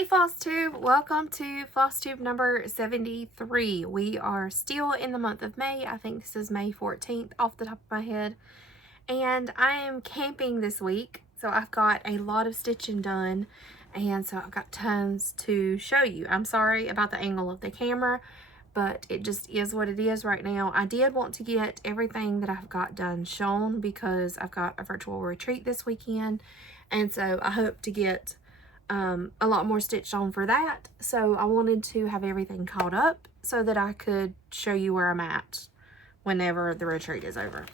Hey Flosstube, welcome to Flosstube number 73. We are still in the month of May. I think this is May 14th off the top of my head. And I am camping this week, so I've got a lot of stitching done. And so I've got tons to show you. I'm sorry about the angle of the camera, but it just is what it is right now. I did want to get everything that I've got done shown because I've got a virtual retreat this weekend. And so I hope to get a lot more stitched on for that. So I wanted to have everything caught up so that I could show you where I'm at whenever the retreat is over.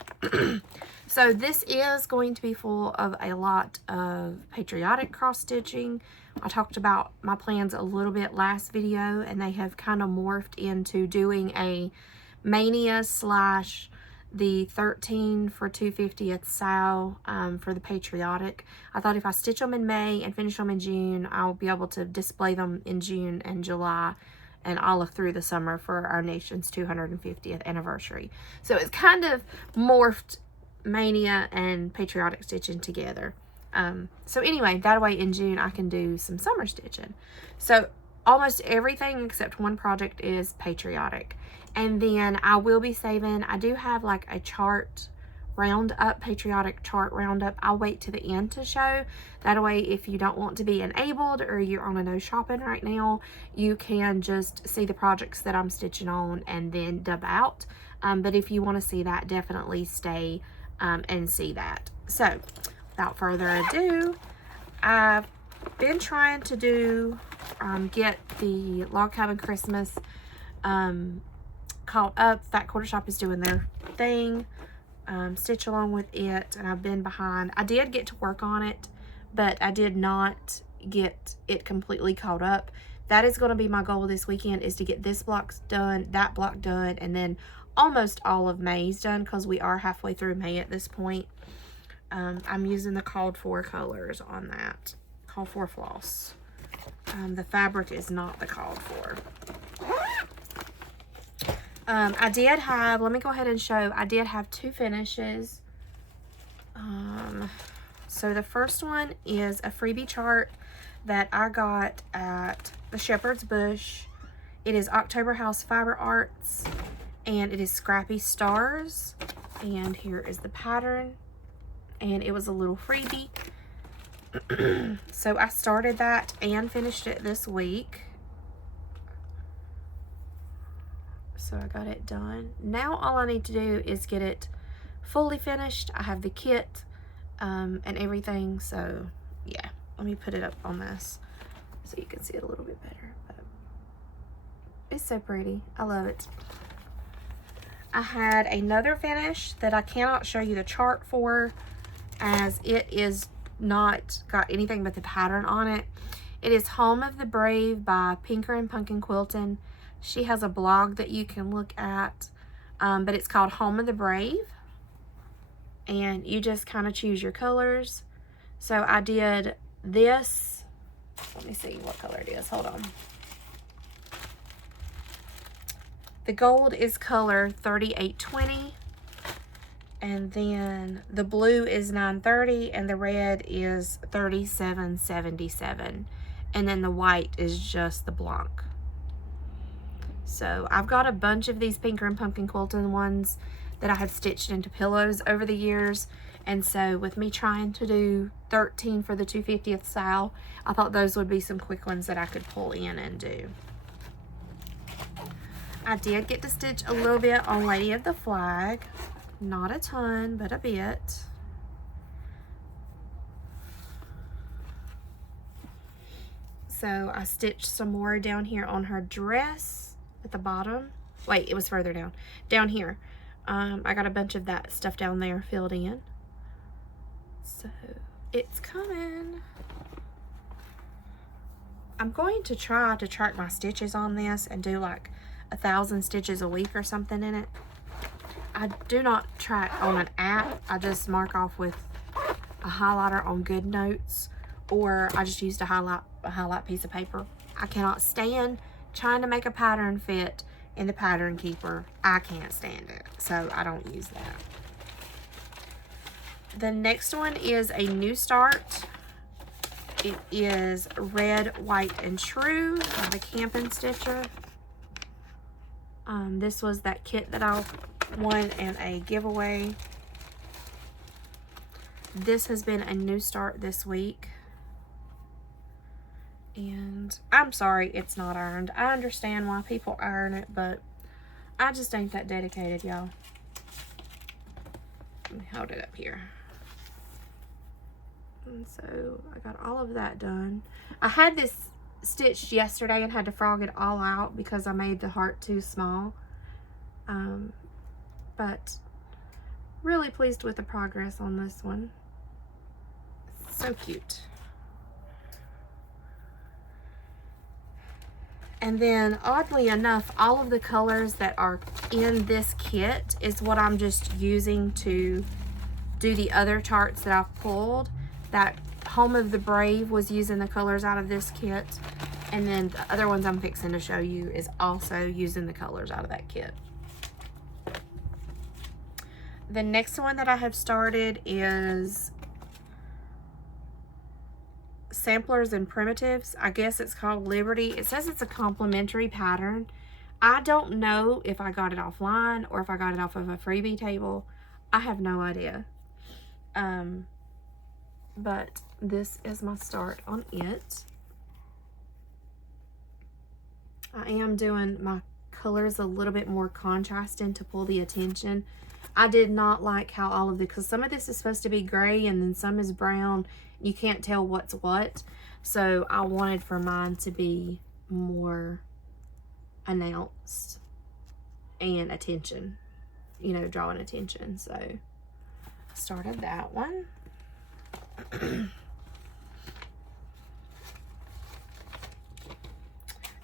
So this is going to be full of a lot of Patriotic cross stitching. I talked about my plans a little bit last video, and they have kind of morphed into doing a Mania slash the 13 for 250th sale for the Patriotic. I thought if I stitch them in May and finish them in June, I'll be able to display them in June and July and all of through the summer for our nation's 250th anniversary. So it's kind of morphed Mania and Patriotic stitching together. So anyway, that way in June I can do some summer stitching. So almost everything except one project is Patriotic. And then I will be saving, I do have like a chart roundup, Patriotic chart roundup. I'll wait to the end to show. That way, if you don't want to be enabled or you're on a no shopping right now, you can just see the projects that I'm stitching on and then dub out. But if you want to see that, definitely stay and see that. So without further ado, I've been trying to do, get the Log Cabin Christmas caught up. Fat Quarter Shop is doing their thing, stitch along with it, and I've been behind. I did get to work on it, but I did not get it completely caught up. That is going to be my goal this weekend, is to get this block done, that block done, and then almost all of May's done, because we are halfway through May at this point. I'm using the called for colors on that, called for floss. The fabric is not the called for. I did have, let me go ahead and show, I did have two finishes. So the first one is a freebie chart that I got at the Shepherd's Bush. It is October House Fiber Arts, and it is Scrappy Stars. And here is the pattern, and it was a little freebie. So I started that and finished it this week. So I got it done. Now all I need to do is get it fully finished. I have the kit and everything. So yeah, let me put it up on this so you can see it a little bit better. But it's so pretty. I love it. I had another finish that I cannot show you the chart for, as it is not got anything but the pattern on it. It is Home of the Brave by Pinker and Pumpkin Quilting. She has a blog that you can look at, but it's called Home of the Brave, and you just kind of choose your colors. So I did this, let me see what color it is, hold on. The gold is color 3820, and then the blue is 930, and the red is 3777, and then the white is just the blanc. So I've got a bunch of these Pinker and Pumpkin Quilting ones that I have stitched into pillows over the years. And so with me trying to do 13 for the 250th sale, I thought those would be some quick ones that I could pull in and do. I did get to stitch a little bit on Lady of the Flag. Not a ton, but a bit. So I stitched some more down here on her dress at the bottom. Wait, it was further down. Down here. I got a bunch of that stuff down there filled in. So it's coming. I'm going to try to track my stitches on this and do like 1,000 stitches a week or something in it. I do not track on an app. I just mark off with a highlighter on Good Notes, or I just used a highlight piece of paper. I cannot stand trying to make a pattern fit in the pattern keeper. I can't stand it, so I don't use that. The next one is a new start, It is Red, White, and True by the Camping Stitcher. This was that kit that I won in a giveaway. This has been a new start this week. And I'm sorry it's not ironed. I understand why people iron it, but I just ain't that dedicated, y'all. Let me hold it up here. And so I got all of that done. I had this stitched yesterday and had to frog it all out because I made the heart too small. But really pleased with the progress on this one. So cute. And then, oddly enough, all of the colors that are in this kit is what I'm just using to do the other charts that I've pulled. That Home of the Brave was using the colors out of this kit. And then the other ones I'm fixing to show you is also using the colors out of that kit. The next one that I have started is Samplers and Primitives. I guess it's called Liberty. It says it's a complimentary pattern. I don't know if I got it offline or if I got it off of a freebie table. I have no idea. But this is my start on it. I am doing my colors a little bit more contrasting to pull the attention. I did not like how all of the, because some of this is supposed to be gray and then some is brown. You can't tell what's what. So I wanted for mine to be more announced and attention, you know, drawing attention. So I started that one.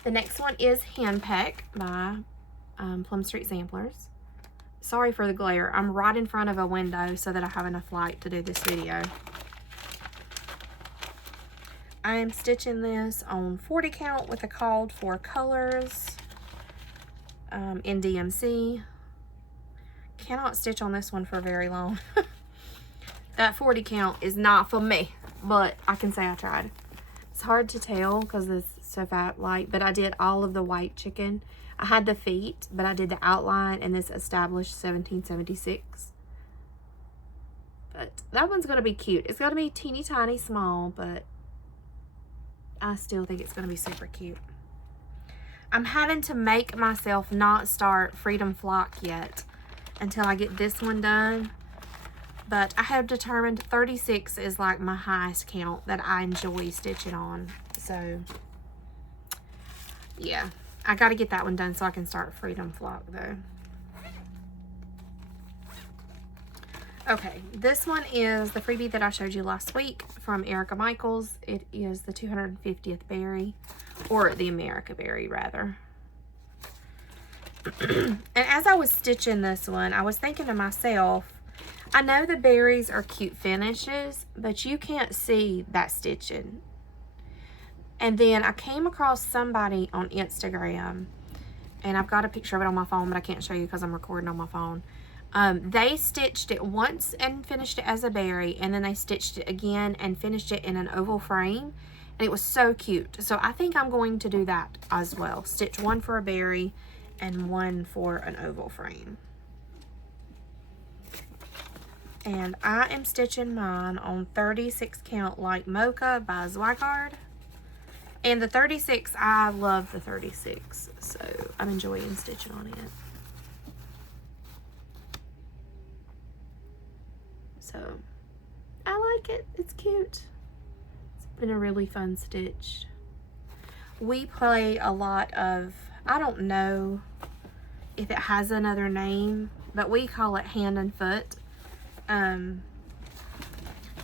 The next one is Handpeck by Plum Street Samplers. Sorry for the glare. I'm right in front of a window so that I have enough light to do this video. I am stitching this on 40 count with a called for colors in DMC. Cannot stitch on this one for very long. That 40 count is not for me, but I can say I tried. It's hard to tell because it's so light, but I did all of the white chicken. I had the feet, but I did the outline and this established 1776. But that one's going to be cute. It's going to be teeny tiny small, but I still think it's going to be super cute. I'm having to make myself not start Freedom Flock yet until I get this one done. But I have determined 36 is like my highest count that I enjoy stitching on. So, yeah. I got to get that one done so I can start Freedom Flock though. Okay, this one is the freebie that I showed you last week from Erica Michaels. It is the 250th berry, or the America berry rather. And as I was stitching this one, I was thinking to myself, I know the berries are cute finishes, but you can't see that stitching. And then I came across somebody on Instagram, and I've got a picture of it on my phone, but I can't show you because I'm recording on my phone. They stitched it once and finished it as a berry, and then they stitched it again and finished it in an oval frame, and it was so cute. So I think I'm going to do that as well. Stitch one for a berry and one for an oval frame. And I am stitching mine on 36 count Light Mocha by Zweigard. And the 36, I love the 36, so I'm enjoying stitching on it. So, I like it. It's cute. It's been a really fun stitch. We play a lot of, I don't know if it has another name, but we call it hand and foot. You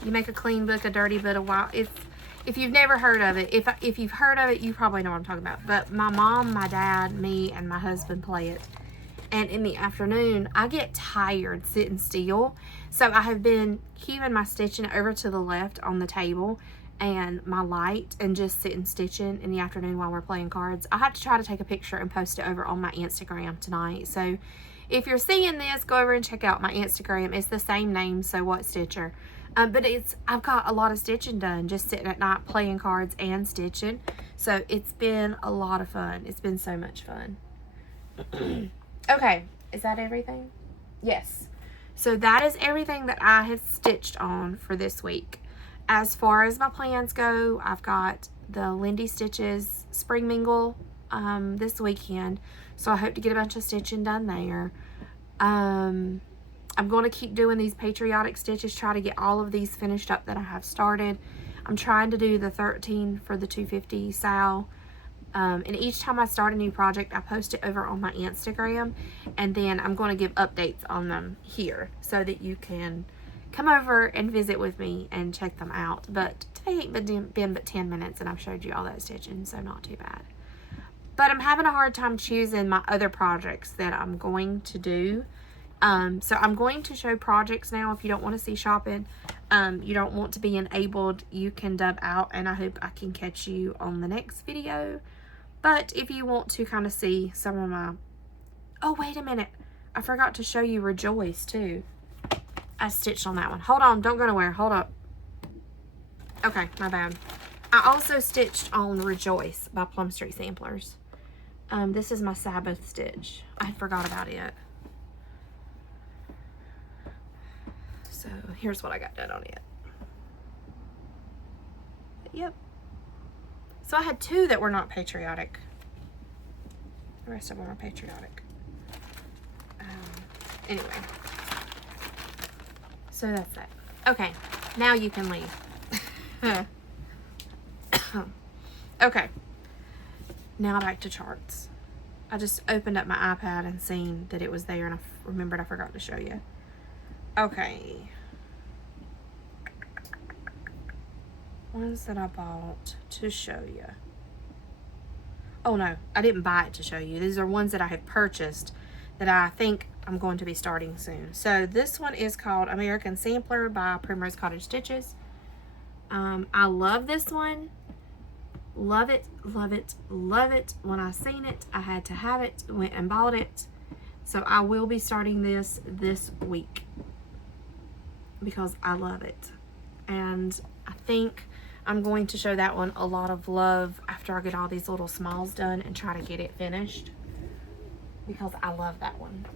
make a clean book, a dirty book, a wild. If you've never heard of it, if you've heard of it, you probably know what I'm talking about. But my mom, my dad, me, and my husband play it. And in the afternoon, I get tired sitting still. So I have been keeping my stitching over to the left on the table and my light and just sitting stitching in the afternoon while we're playing cards. I have to try to take a picture and post it over on my Instagram tonight. So if you're seeing this, go over and check out my Instagram. It's the same name, So What Stitcher. But I've got a lot of stitching done, just sitting at night playing cards and stitching. So it's been a lot of fun. It's been so much fun. Okay, is that everything? Yes. So that is everything that I have stitched on for this week. As far as my plans go, I've got the Lindy Stitches Spring Mingle this weekend. So I hope to get a bunch of stitching done there. I'm going to keep doing these Patriotic stitches, try to get all of these finished up that I have started. I'm trying to do the 13 for the 250 Sal. And each time I start a new project, I post it over on my Instagram, and then I'm going to give updates on them here so that you can come over and visit with me and check them out. But today ain't been but 10 minutes, and I've showed you all that stitching, so not too bad. But I'm having a hard time choosing my other projects that I'm going to do. So I'm going to show projects now. If you don't want to see shopping, you don't want to be enabled, you can dub out, and I hope I can catch you on the next video. But if you want to kind of see some of my... Oh, wait a minute. I forgot to show you Rejoice, too. I stitched on that one. Hold on. Don't go nowhere. Hold up. Okay, my bad. I also stitched on Rejoice by Plum Street Samplers. This is my Sabbath stitch. I forgot about it. So, here's what I got done on it. Yep. So I had two that were not Patriotic. The rest of them are Patriotic. Anyway. So that's that. Okay. Now you can leave. Okay. Now back to charts. I just opened up my iPad and seen that it was there, and I remembered I forgot to show you. Okay. Ones that I bought to show you. Oh no, I didn't buy it to show you. These are ones that I have purchased that I think I'm going to be starting soon. So this one is called American Sampler by Primrose Cottage Stitches. I love this one. Love it, love it, love it. When I seen it, I had to have it. Went and bought it. So I will be starting this week because I love it. And I think I'm going to show that one a lot of love after I get all these little smalls done and try to get it finished, because I love that one.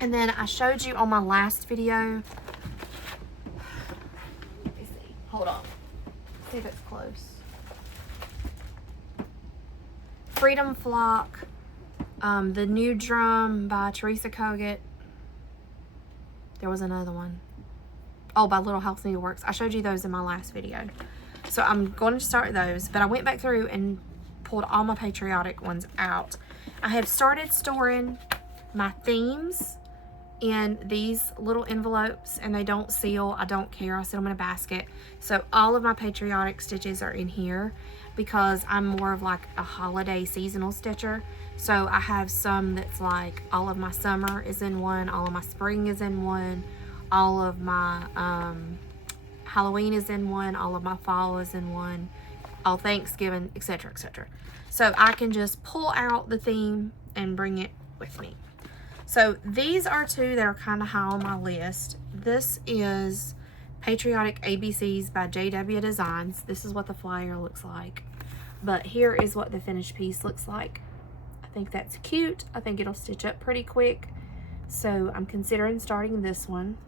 And then I showed you on my last video. Let me see. Hold on. See if it's close. Freedom Flock. The New Drum by Teresa Kogut. There was another one. Oh, by Little House Needleworks. I showed you those in my last video. So I'm going to start those. But I went back through and pulled all my Patriotic ones out. I have started storing my themes in these little envelopes, and they don't seal. I don't care. I set them in a basket. So all of my Patriotic stitches are in here because I'm more of like a holiday seasonal stitcher. So I have some that's like all of my summer is in one, all of my spring is in one, all of my Halloween is in one, all of my fall is in one, all Thanksgiving, etc., etc. So I can just pull out the theme and bring it with me. So these are two that are kind of high on my list. This is Patriotic ABCs by JW Designs. This is what the flyer looks like. But here is what the finished piece looks like. I think that's cute. I think it'll stitch up pretty quick. So I'm considering starting this one.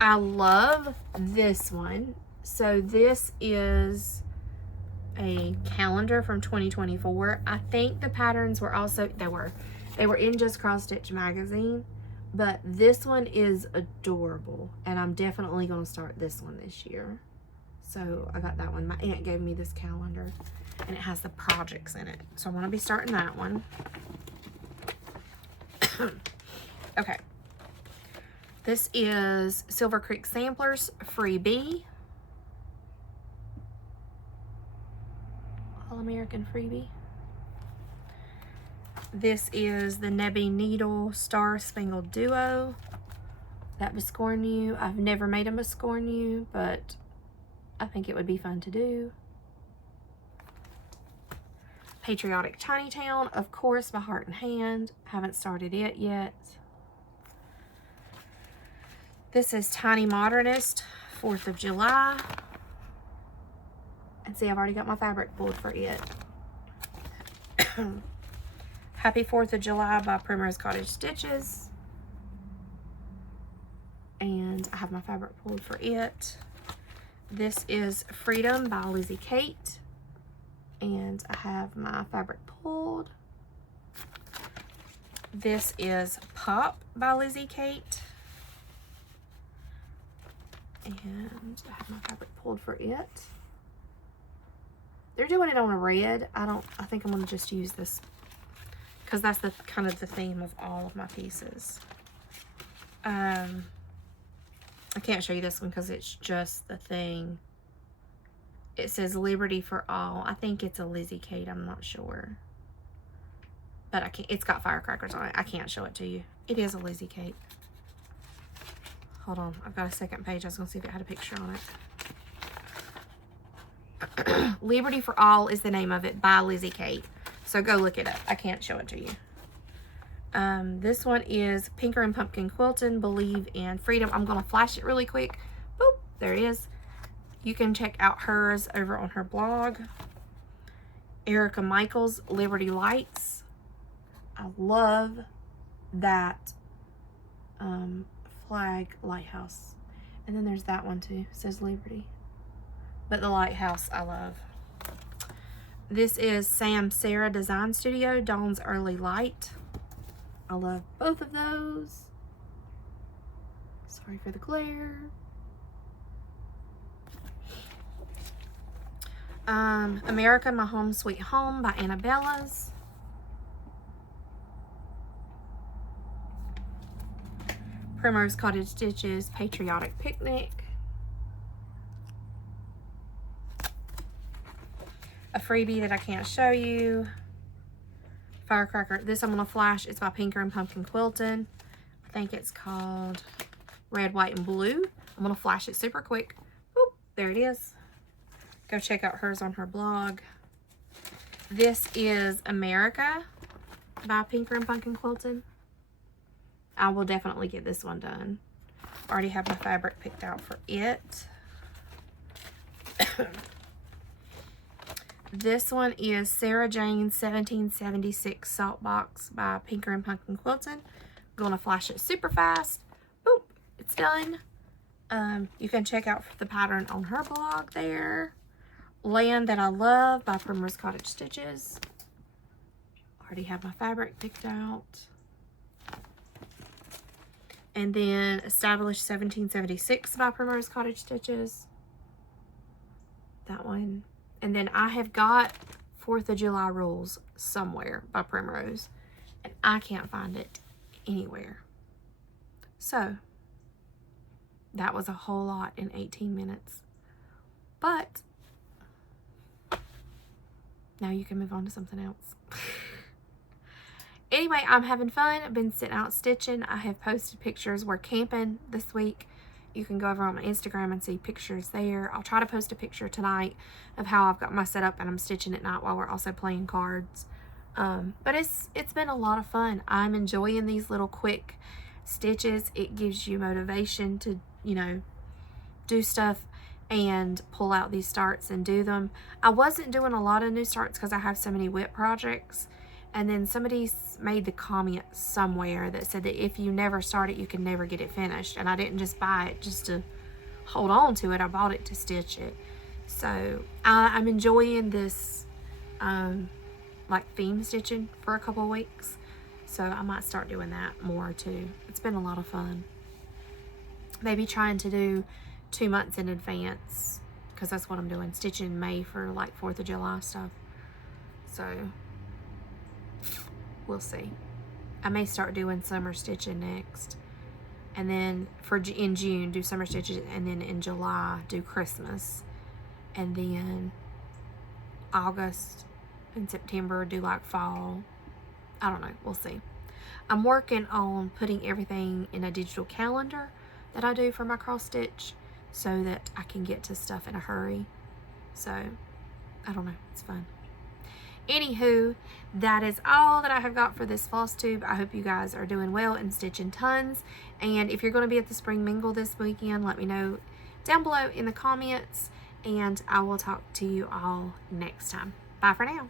I love this one. So this is a calendar from 2024. I think the patterns were also, they were in Just Cross Stitch magazine, but this one is adorable, and I'm definitely going to start this one this year. So I got that one. My aunt gave me this calendar, and it has the projects in it. So I'm going to be starting that one. Okay. This is Silver Creek Samplers Freebie. All American Freebie. This is the Nebby Needle Star Spangled Duo. That Biscornu. I've never made a Biscornu, but I think it would be fun to do. Patriotic Tiny Town, of course, by Heart and Hand. Haven't started it yet. This is Tiny Modernist, 4th of July. And see, I've already got my fabric pulled for it. Happy 4th of July by Primrose Cottage Stitches. And I have my fabric pulled for it. This is Freedom by Lizzie Kate. And I have my fabric pulled. This is Pop by Lizzie Kate. And I have my fabric pulled for it. They're doing it on a red. I think I'm gonna just use this because that's the kind of the theme of all of my pieces. I can't show you this one because it's just the thing. It says Liberty for All. I think it's a Lizzie Kate, I'm not sure. But I can't, it's got firecrackers on it. I can't show it to you. It is a Lizzie Kate. Hold on, I've got a second page. I was gonna see if it had a picture on it. Liberty for All is the name of it by Lizzie Kate. So go look it up. I can't show it to you. This one is Pinker and Pumpkin Quilting, Believe in Freedom. I'm gonna flash it really quick. Boop, there it is. You can check out hers over on her blog. Erica Michaels, Liberty Lights. I love that flag lighthouse. And then there's that one too. It says Liberty. But the lighthouse I love. This is Sam Sarah Design Studio, Dawn's Early Light. I love both of those. Sorry for the glare. America, My Home Sweet Home by Annabella's. Primrose Cottage Stitches, Patriotic Picnic. A freebie that I can't show you. Firecracker. This I'm going to flash. It's by Pinker and Pumpkin Quilting. I think it's called Red, White, and Blue. I'm going to flash it super quick. Boop, there it is. Go check out hers on her blog. This is America by Pinker and Pumpkin Quilting. I will definitely get this one done. Already have my fabric picked out for it. This one is Sarah Jane's 1776 Salt Box by Pinker and Pumpkin Quilting. I'm going to flash it super fast. Boop, it's done. You can check out the pattern on her blog there. Land That I Love by Primrose Cottage Stitches. Already have my fabric picked out. And then Established 1776 by Primrose Cottage Stitches. That one. And then I have got 4th of July Rules somewhere by Primrose. And I can't find it anywhere. So, that was a whole lot in 18 minutes. But, now you can move on to something else. Anyway, I'm having fun. I've been sitting out stitching. I have posted pictures. We're camping this week. You can go over on my Instagram and see pictures there. I'll try to post a picture tonight of how I've got my setup and I'm stitching at night while we're also playing cards. But it's been a lot of fun. I'm enjoying these little quick stitches. It gives you motivation to, you know, do stuff and pull out these starts and do them. I wasn't doing a lot of new starts because I have so many WIP projects. And then somebody made the comment somewhere that said that if you never start it, you can never get it finished. And I didn't just buy it just to hold on to it. I bought it to stitch it. So I'm enjoying this like theme stitching for a couple of weeks. So I might start doing that more too. It's been a lot of fun. Maybe trying to do 2 months in advance because that's what I'm doing. Stitching May for like 4th of July stuff. So we'll see. I may start doing summer stitching next. And then in June, do summer stitches. And then in July, do Christmas. And then August and September, do like fall. I don't know. We'll see. I'm working on putting everything in a digital calendar that I do for my cross stitch so that I can get to stuff in a hurry. So, I don't know. It's fun. Anywho, that is all that I have got for this floss tube. I hope you guys are doing well and stitching tons. And if you're going to be at the spring mingle this weekend, let me know down below in the comments. And I will talk to you all next time. Bye for now.